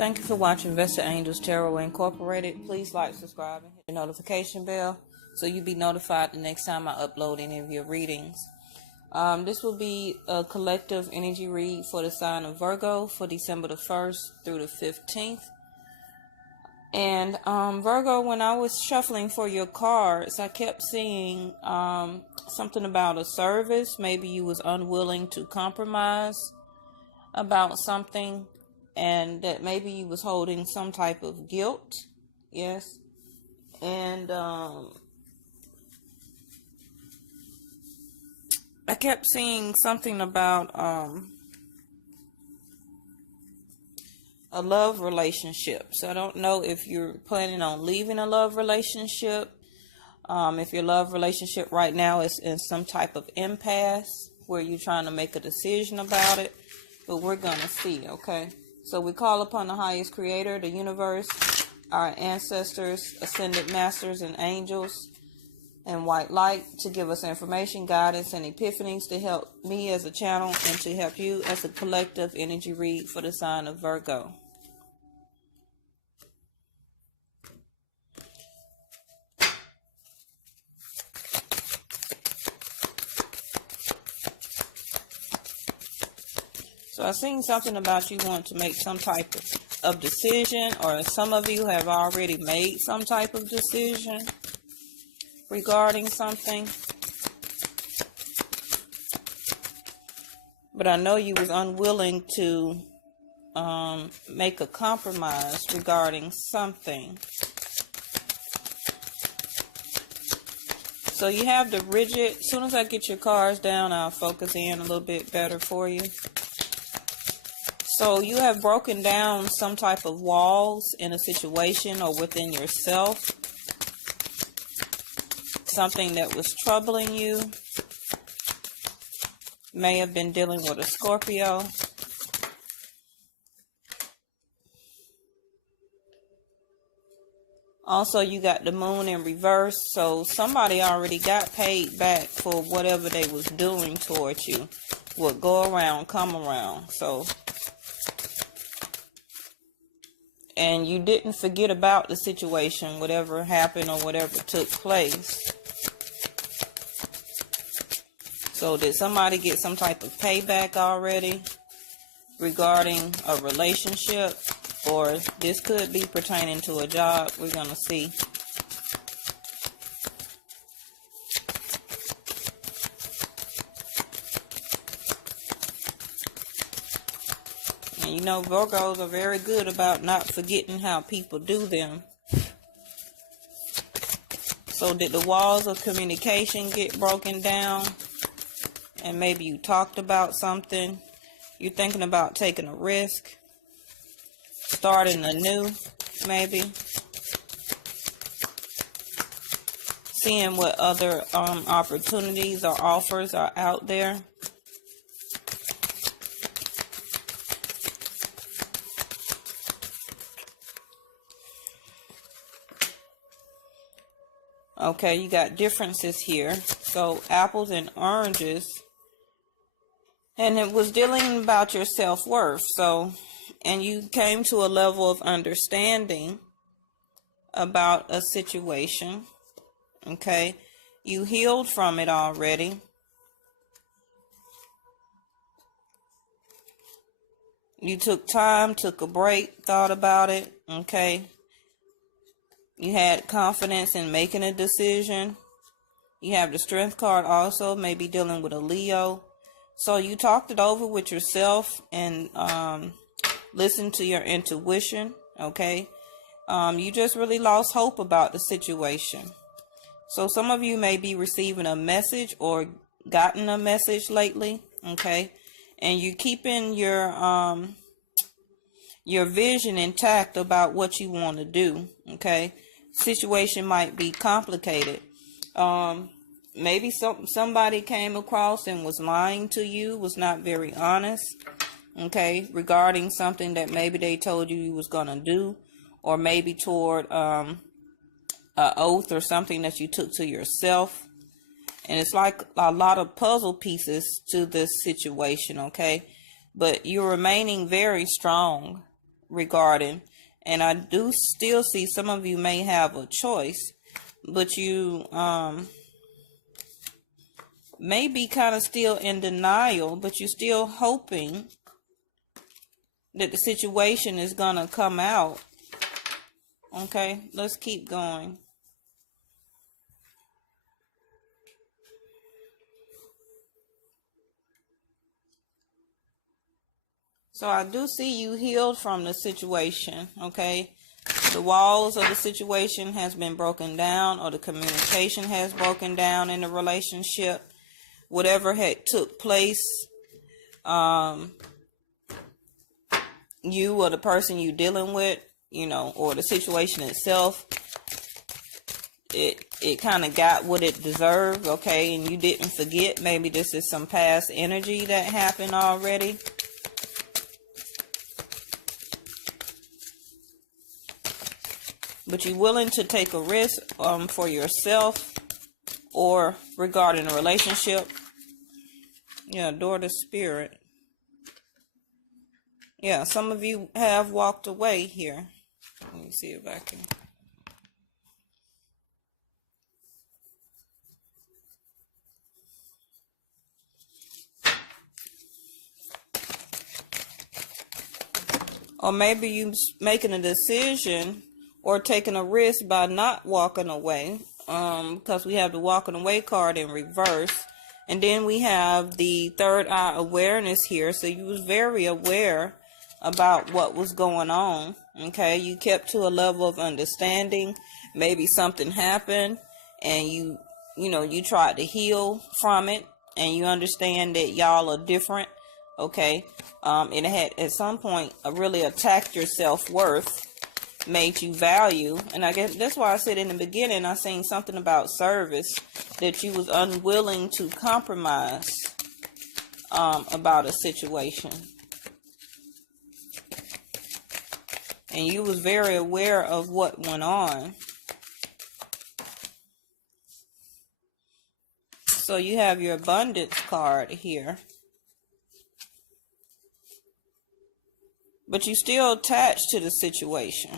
Thank you for watching Vesta Angels Tarot Incorporated. Please like, subscribe, and hit the notification bell so you'll be notified the next time I upload any of your readings. This will be a collective energy read for the sign of Virgo for December the 1st through the 15th. And Virgo, when I was shuffling for your cards, I kept seeing something about a service. Maybe you was unwilling to compromise about something, and that maybe you was holding some type of guilt. Yes. And I kept seeing something about a love relationship. So I don't know if you're planning on leaving a love relationship. If your love relationship right now is in some type of impasse where you're trying to make a decision about it. But we're going to see, okay? So we call upon the highest creator, the universe, our ancestors, ascended masters, and angels, and white light to give us information, guidance, and epiphanies to help me as a channel and to help you as a collective energy read for the sign of Virgo. So I've seen something about you want to make some type of decision, or some of you have already made some type of decision regarding something. But I know you was unwilling to make a compromise regarding something. So you have the rigid. As soon as I get your cards down, I'll focus in a little bit better for you. So you have broken down some type of walls in a situation or within yourself. Something that was troubling you. May have been dealing with a Scorpio. Also, you got the moon in reverse. So somebody already got paid back for whatever they was doing towards you. Would go around, come around. So... and you didn't forget about the situation, whatever happened or whatever took place. So did somebody get some type of payback already regarding a relationship? Or this could be pertaining to a job. We're going to see. You know, Virgos are very good about not forgetting how people do them. So did the walls of communication get broken down? And maybe you talked about something. You're thinking about taking a risk. Starting anew, maybe. Seeing what other opportunities or offers are out there. Okay, you got differences here. So apples and oranges. And it was dealing about your self-worth. So, and you came to a level of understanding about a situation. Okay, you healed from it already. You took time, took a break, thought about it. Okay. You had confidence in making a decision. You have the Strength card also, maybe dealing with a Leo. So you talked it over with yourself and listened to your intuition, okay? You just really lost hope about the situation. So some of you may be receiving a message or gotten a message lately, okay? And you're keeping your vision intact about what you want to do, okay? Situation might be complicated. Maybe somebody came across and was lying to you, was not very honest, okay, regarding something that maybe they told you was going to do, or maybe toward an oath or something that you took to yourself. And it's like a lot of puzzle pieces to this situation, okay? But you're remaining very strong, regarding. And I do still see some of you may have a choice, but you may be kind of still in denial, but you're still hoping that the situation is going to come out. Okay, let's keep going. So I do see you healed from the situation, okay? The walls of the situation has been broken down, or the communication has broken down in the relationship. Whatever had took place, you or the person you dealing with, you know, or the situation itself, it kind of got what it deserved, okay? And you didn't forget. Maybe this is some past energy that happened already. But you're willing to take a risk for yourself or regarding a relationship. Yeah, door to spirit. Yeah, some of you have walked away here. Let me see if I can. Or maybe you making a decision or taking a risk by not walking away, because we have the walking away card in reverse, and then we have the third eye awareness here. So you was very aware about what was going on. Okay, you kept to a level of understanding. Maybe something happened, and you tried to heal from it, and you understand that y'all are different. Okay, it had at some point really attacked your self-worth, made you value. And I guess that's why I said in the beginning, I seen something about service, that you was unwilling to compromise about a situation, and you was very aware of what went on. So you have your abundance card here, but you still attached to the situation.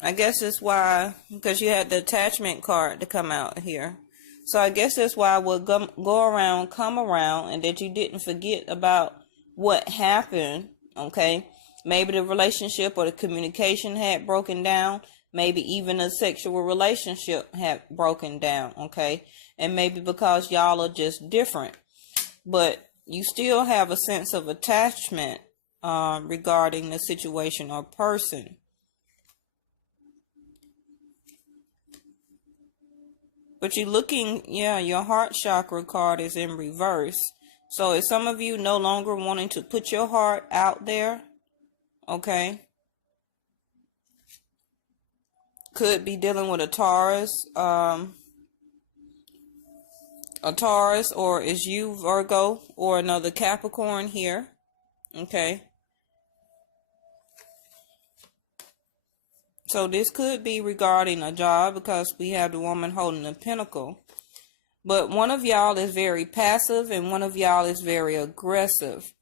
I guess that's why, because you had the attachment card to come out here. So I guess that's why we'll go around, come around, and that you didn't forget about what happened, okay? Maybe the relationship or the communication had broken down. Maybe even a sexual relationship had broken down, okay? And maybe because y'all are just different. But you still have a sense of attachment regarding the situation or person. But you're looking, yeah, your heart chakra card is in reverse. So is some of you no longer wanting to put your heart out there? Okay. Could be dealing with a Taurus, or is you Virgo or another Capricorn here. Okay. So this could be regarding a job, because we have the woman holding the pentacle. But one of y'all is very passive and one of y'all is very aggressive.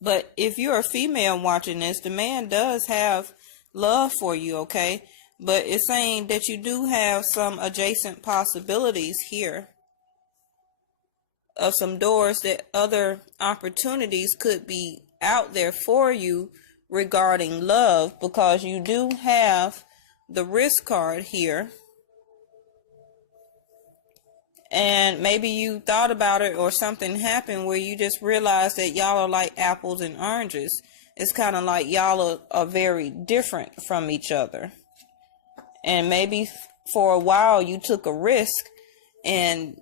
But if you're a female watching this, the man does have love for you, okay? But it's saying that you do have some adjacent possibilities here of some doors, that other opportunities could be out there for you regarding love, because you do have the risk card here. And maybe you thought about it, or something happened where you just realized that y'all are like apples and oranges. It's kind of like y'all are very different from each other. And maybe for a while you took a risk and,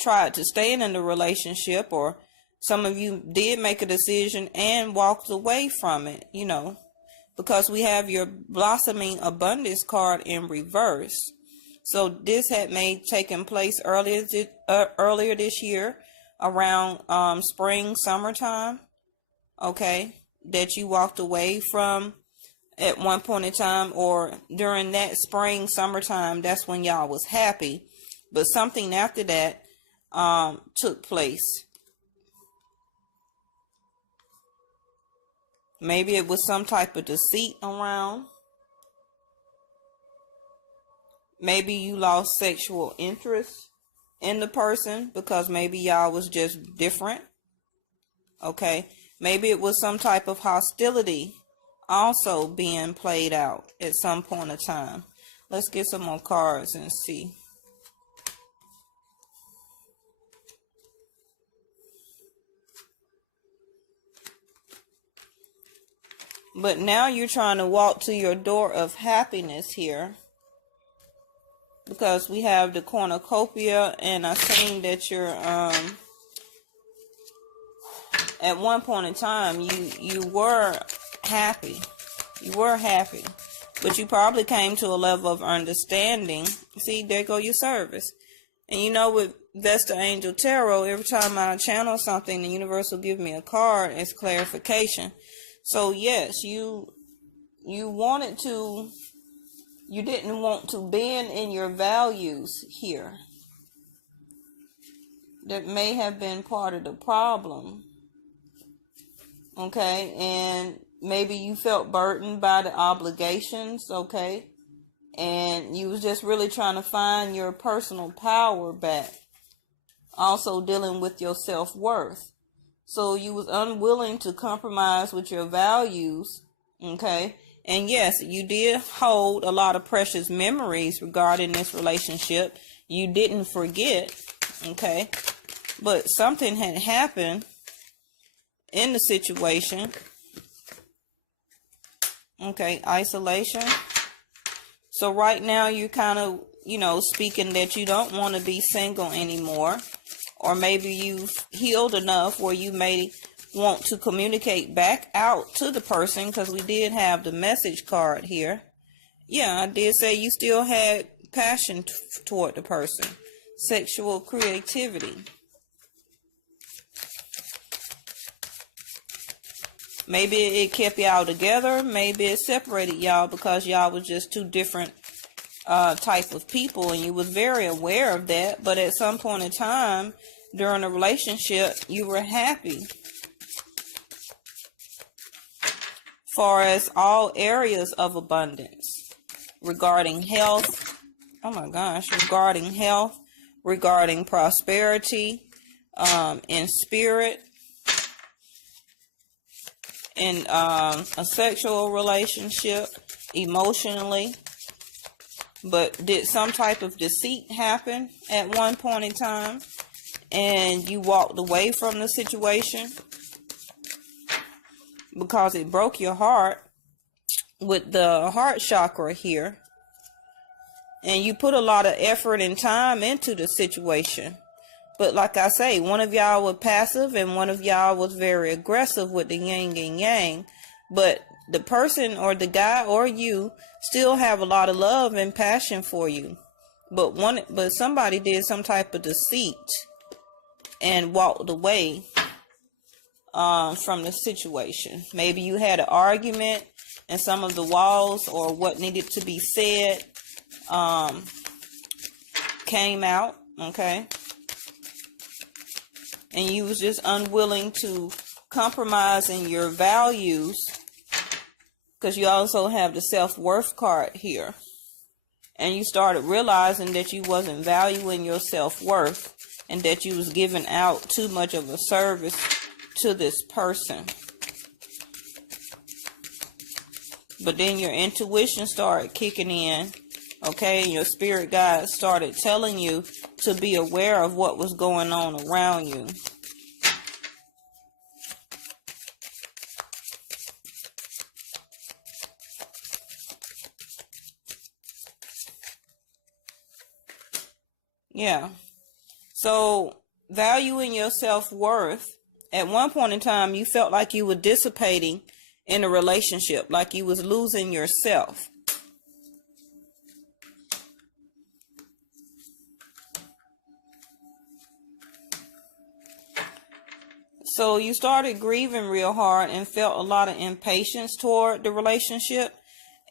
tried to stay in the relationship, or some of you did make a decision and walked away from it, because we have your blossoming abundance card in reverse. So this had taken place earlier this year, around spring, summertime, okay, that you walked away from at one point in time, or during that spring, summertime, that's when y'all was happy. But something after that took place. Maybe it was some type of deceit around. Maybe you lost sexual interest in the person because maybe y'all was just different. Okay. Maybe it was some type of hostility also being played out at some point of time. Let's get some more cards and see. But now you're trying to walk to your door of happiness here. Because we have the cornucopia, and I think that you're at one point in time you were happy. You were happy. But you probably came to a level of understanding. See, there go your service. And you know, with Vesta Angel Tarot, every time I channel something, the universe will give me a card as clarification. So yes, you wanted to. You didn't want to bend in your values here. That may have been part of the problem. Okay, and maybe you felt burdened by the obligations, okay? And you was just really trying to find your personal power back. Also dealing with your self-worth. So you was unwilling to compromise with your values, okay? And yes, you did hold a lot of precious memories regarding this relationship. You didn't forget, okay? But something had happened in the situation. Okay, isolation. So right now you're kind of, speaking that you don't want to be single anymore. Or maybe you've healed enough where you may want to communicate back out to the person, because we did have the message card here. Yeah, I did say you still had passion toward the person. Sexual creativity. Maybe it kept y'all together. Maybe it separated y'all because y'all was just two different type of people, and you was very aware of that. But at some point in time during the relationship, you were happy. Far as all areas of abundance, regarding health, oh my gosh, regarding health, regarding prosperity, in spirit, in a sexual relationship, emotionally. But did some type of deceit happen at one point in time and you walked away from the situation because it broke your heart with the heart chakra here, and you put a lot of effort and time into the situation? But like I say, one of y'all was passive and one of y'all was very aggressive with the yin and yang. But the person or the guy or you still have a lot of love and passion for you. But somebody did some type of deceit and walked away from the situation. Maybe you had an argument and some of the walls or what needed to be said came out, okay? And you was just unwilling to compromise in your values, because you also have the self-worth card here. And you started realizing that you wasn't valuing your self-worth and that you was giving out too much of a service to this person. But then your intuition started kicking in, okay? And your spirit guide started telling you to be aware of what was going on around you. Yeah. So valuing your self-worth, at one point in time, you felt like you were dissipating in a relationship, like you was losing yourself. So you started grieving real hard and felt a lot of impatience toward the relationship.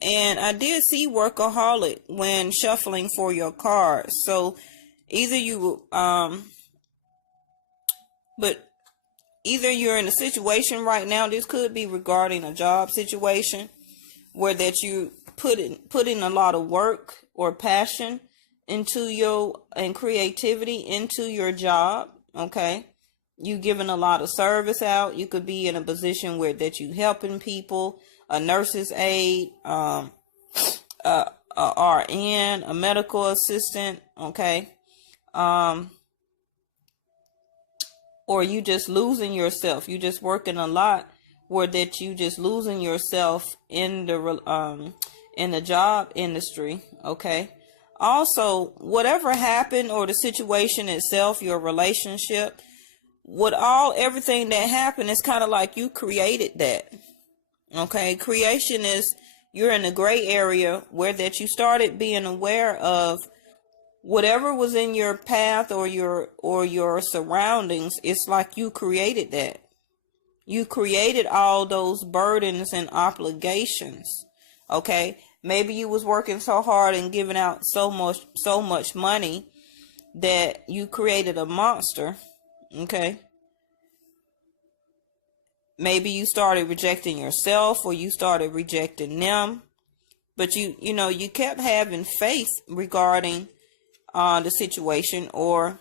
And I did see workaholic when shuffling for your cards. So either you, but either you're in a situation right now, this could be regarding a job situation, where that you put in a lot of work or passion into and creativity into your job. Okay, you giving a lot of service out. You could be in a position where that you helping people, a nurse's aide, a RN, a medical assistant. Okay, or you just losing yourself. You just working a lot, where that you just losing yourself in the job industry. Okay. Also, whatever happened, or the situation itself, your relationship, everything that happened, is kind of like you created that. Okay. Creation is, you're in a gray area where that you started being aware of whatever was in your path or your surroundings. It's like you created that. You created all those burdens and obligations. Okay, maybe you was working so hard and giving out so much money that you created a monster. Okay, maybe you started rejecting yourself, or you started rejecting them, but you kept having faith regarding the situation, or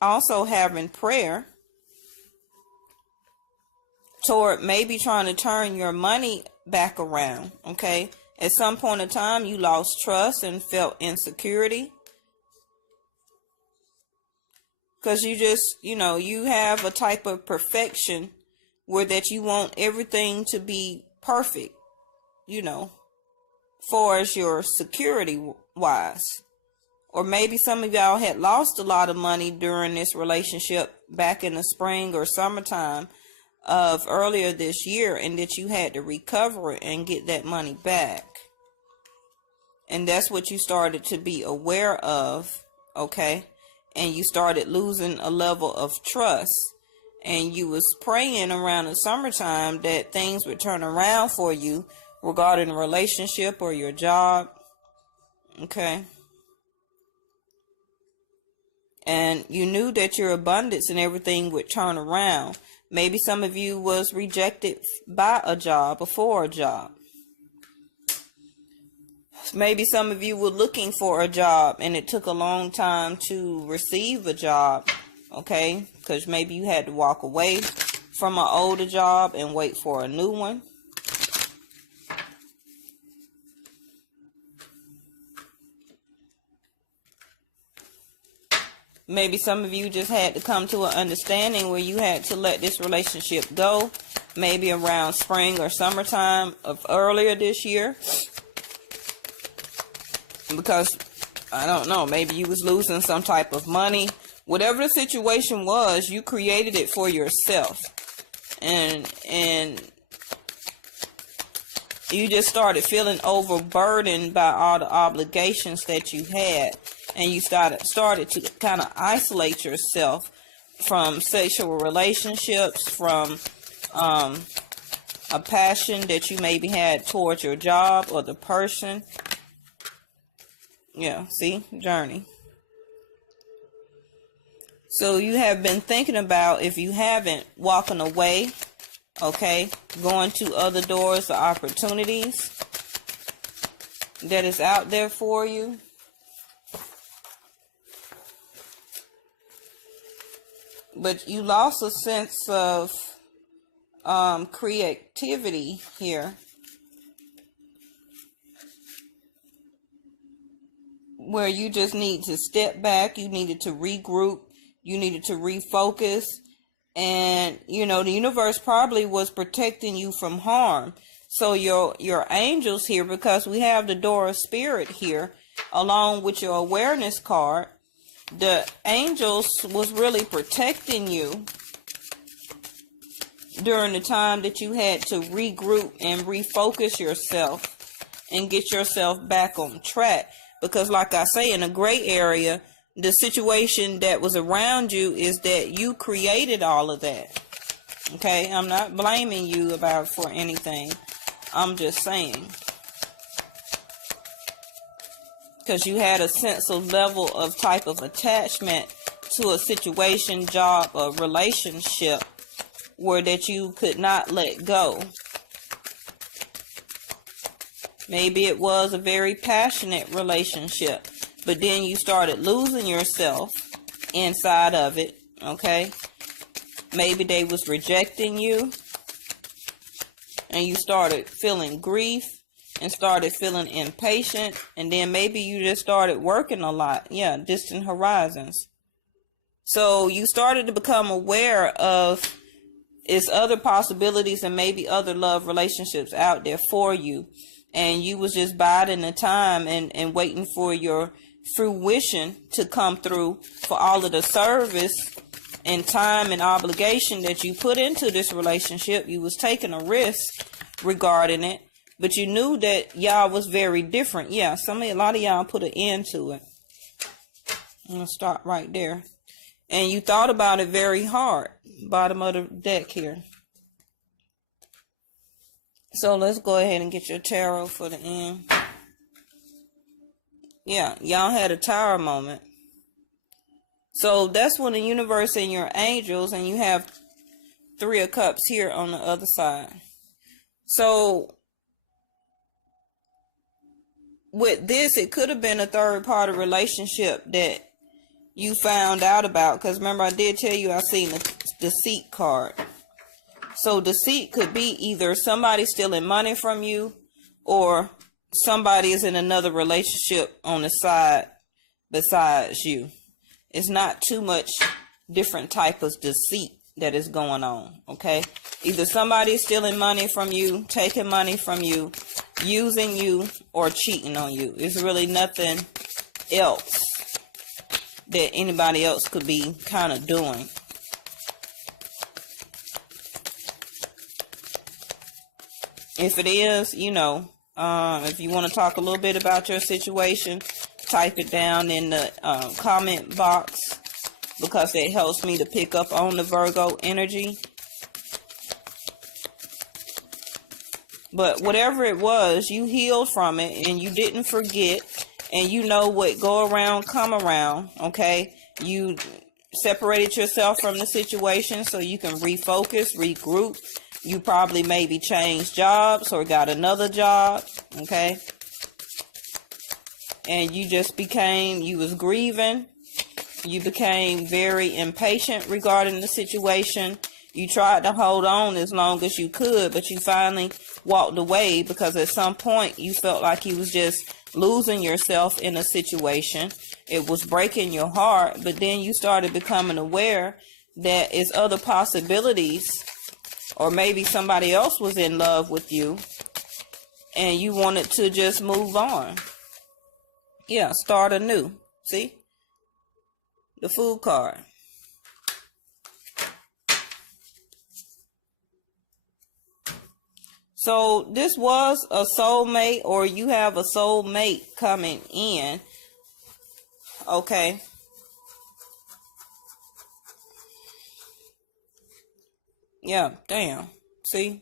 also having prayer toward maybe trying to turn your money back around. Okay, at some point in time, you lost trust and felt insecurity, because you just, you have a type of perfection where that you want everything to be perfect, far as your security wise. Or maybe some of y'all had lost a lot of money during this relationship back in the spring or summertime of earlier this year, and that you had to recover it and get that money back. And that's what you started to be aware of. Okay, and you started losing a level of trust, and you was praying around the summertime that things would turn around for you regarding a relationship or your job. Okay, and you knew that your abundance and everything would turn around. Maybe some of you was rejected by a job, before a job. Maybe some of you were looking for a job and it took a long time to receive a job. Okay, because maybe you had to walk away from an older job and wait for a new one. Maybe some of you just had to come to an understanding where you had to let this relationship go, maybe around spring or summertime of earlier this year. Because, I don't know, maybe you was losing some type of money. Whatever the situation was, you created it for yourself. And you just started feeling overburdened by all the obligations that you had. And you started to kind of isolate yourself from sexual relationships, from a passion that you maybe had towards your job or the person. Yeah, see, journey. So you have been thinking about, if you haven't, walking away, okay, going to other doors or opportunities that is out there for you. But you lost a sense of creativity here, where you just need to step back. You needed to regroup. You needed to refocus. And, the universe probably was protecting you from harm. So your angels here, because we have the door of spirit here, along with your awareness card, the angels was really protecting you during the time that you had to regroup and refocus yourself and get yourself back on track. Because like I say, in a gray area, the situation that was around you is that you created all of that. Okay, I'm not blaming you for anything. I'm just saying. Because you had a sense of level of type of attachment to a situation, job, or relationship were that you could not let go. Maybe it was a very passionate relationship, but then you started losing yourself inside of it, okay? Maybe they was rejecting you, and you started feeling grief and started feeling impatient, and then maybe you just started working a lot. Yeah, distant horizons. So you started to become aware of its other possibilities and maybe other love relationships out there for you. And you was just biding the time and waiting for your fruition to come through for all of the service and time and obligation that you put into this relationship. You was taking a risk regarding it, but you knew that y'all was very different. Yeah, a lot of y'all put an end to it. I'm going to start right there. And you thought about it very hard. Bottom of the deck here. So let's go ahead and get your tarot for the end. Yeah, y'all had a tower moment. So that's when the universe and your angels, and you have 3 of Cups here on the other side. So with this, it could have been a third party relationship that you found out about. Because remember, I did tell you I seen the deceit card. So deceit could be either somebody stealing money from you, or somebody is in another relationship on the side besides you. It's not too much different type of deceit that is going on, okay? Either somebody is stealing money from you, taking money from you, using you, or cheating on you. It's really nothing else that anybody else could be kind of doing. If it is, you know, if you want to talk a little bit about your situation, type it down in the comment box, because it helps me to pick up on the Virgo energy. But whatever it was, you healed from it and you didn't forget, and you know what go around, come around, okay? You separated yourself from the situation so you can refocus, regroup. You probably maybe changed jobs or got another job, okay? And you just you was grieving. You became very impatient regarding the situation. You tried to hold on as long as you could, but you finally walked away because at some point you felt like you was just losing yourself in a situation. It was breaking your heart, but then you started becoming aware that it's other possibilities, or maybe somebody else was in love with you and you wanted to just move on. Yeah, start anew. See? The Fool card. So this was a soulmate, or you have a soulmate coming in. Okay. Yeah, damn. See?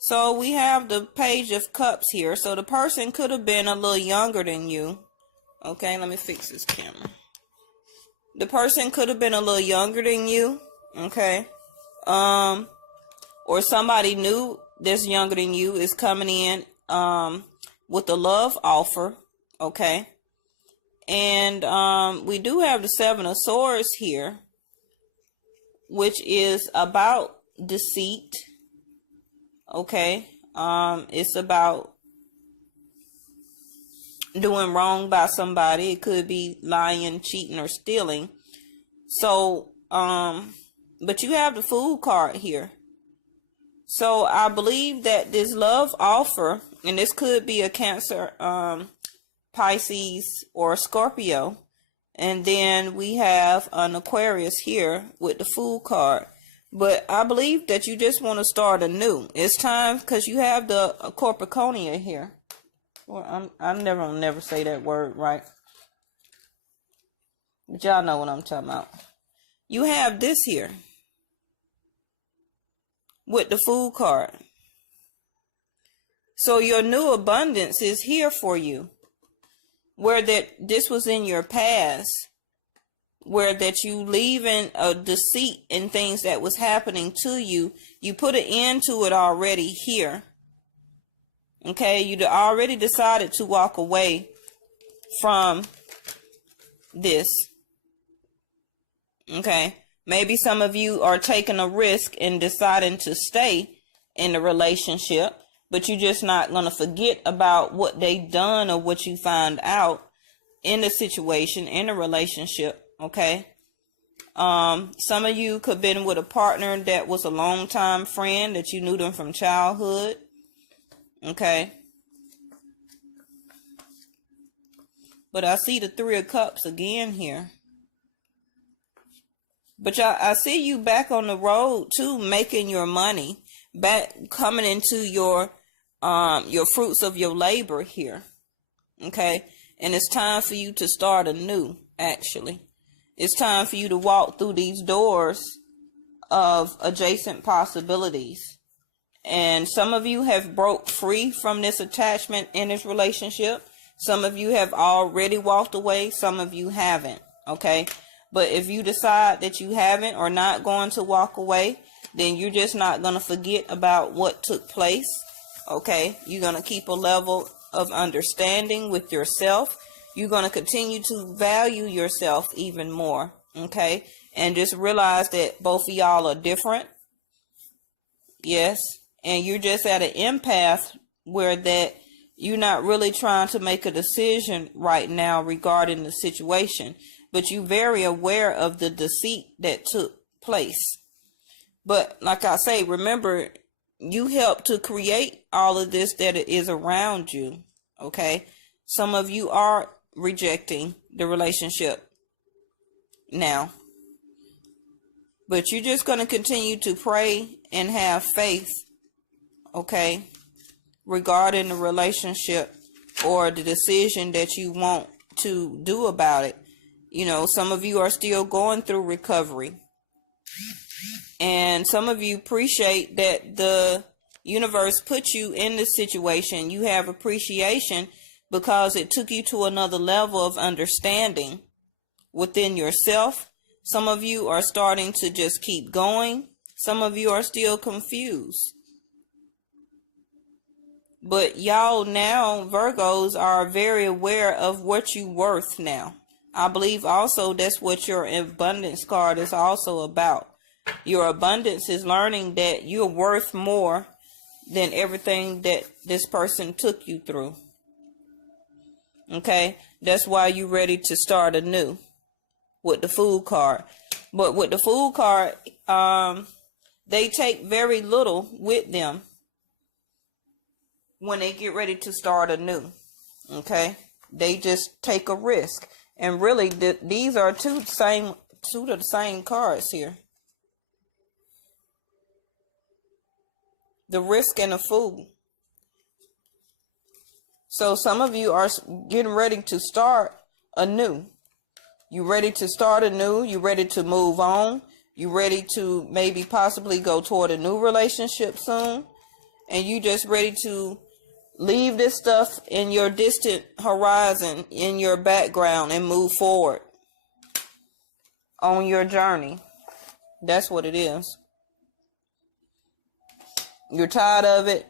So we have the Page of Cups here. So the person could have been a little younger than you. Okay, let me fix this camera. The person could have been a little younger than you. Okay. Or somebody new that's younger than you is coming in with a love offer. Okay. And we do have the 7 of Swords here, which is about deceit. Okay. It's about doing wrong by somebody. It could be lying, cheating, or stealing. So, but you have the Fool card here. So I believe that this love offer, and this could be a Cancer, Pisces, or Scorpio. And then we have an Aquarius here with the Fool card. But I believe that you just want to start anew. It's time, because you have the Corpiconia here. Well, I'll never say that word right. But y'all know what I'm talking about. You have this here with the Fool card. So your new abundance is here for you. Where this was in your past, where that you leaving a deceit in things that was happening to you. You put an end to it already here. Okay, you already decided to walk away from this. Okay, maybe some of you are taking a risk and deciding to stay in the relationship, but you're just not going to forget about what they done or what you find out in the situation, in a relationship. Okay, some of you could have been with a partner that was a long-time friend, that you knew them from childhood. Okay, but I see the Three of Cups again here. But I see you back on the road too, making your money, back coming into your fruits of your labor here. Okay, and it's time for you to start anew. Actually, it's time for you to walk through these doors of adjacent possibilities. And some of you have broke free from this attachment in this relationship. Some of you have already walked away. Some of you haven't. Okay, but if you decide that you haven't or not going to walk away, then you're just not going to forget about what took place. Okay, you're going to keep a level of understanding with yourself. You're going to continue to value yourself even more. Okay, and just realize that both of y'all are different. Yes, and you're just at an impasse where that you're not really trying to make a decision right now regarding the situation, but you're very aware of the deceit that took place. But like I say, remember, you helped to create all of this that is around you. Okay, some of you are rejecting the relationship now, but you're just going to continue to pray and have faith, okay, regarding the relationship or the decision that you want to do about it. You know, some of you are still going through recovery, and some of you appreciate that the universe put you in this situation. You have appreciation because it took you to another level of understanding within yourself. Some of you are starting to just keep going. Some of you are still confused. But y'all now, Virgos, are very aware of what you're worth now. I believe also that's what your abundance card is also about. Your abundance is learning that you're worth more than everything that this person took you through. Okay, that's why you're ready to start anew with the Fool card. But with the Fool card, they take very little with them when they get ready to start anew. Okay, they just take a risk, and really, these are two of the same cards here. The risk and the Fool. So some of you are getting ready to start anew. You're ready to start anew. You're ready to move on. You're ready to maybe possibly go toward a new relationship soon. And you just ready to leave this stuff in your distant horizon, in your background, and move forward on your journey. That's what it is. You're tired of it.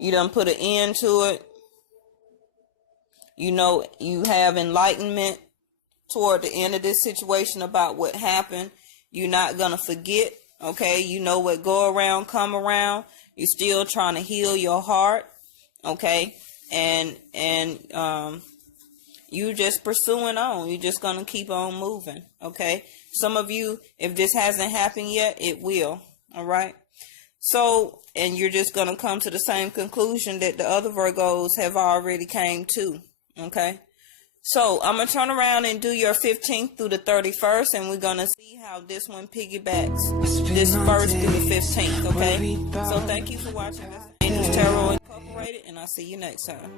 You done put an end to it. You know, you have enlightenment toward the end of this situation about what happened. You're not going to forget, okay? You know what go around, come around. You're still trying to heal your heart, okay? And you just pursuing on. You're just going to keep on moving, okay? Some of you, if this hasn't happened yet, it will, all right? So, and you're just going to come to the same conclusion that the other Virgos have already came to, okay? So, I'm going to turn around and do your 15th through the 31st, and we're going to see how this one piggybacks this 1st through the 15th, okay? So, thank you for watching Vesta Angels Tarot Incorporated, and I'll see you next time.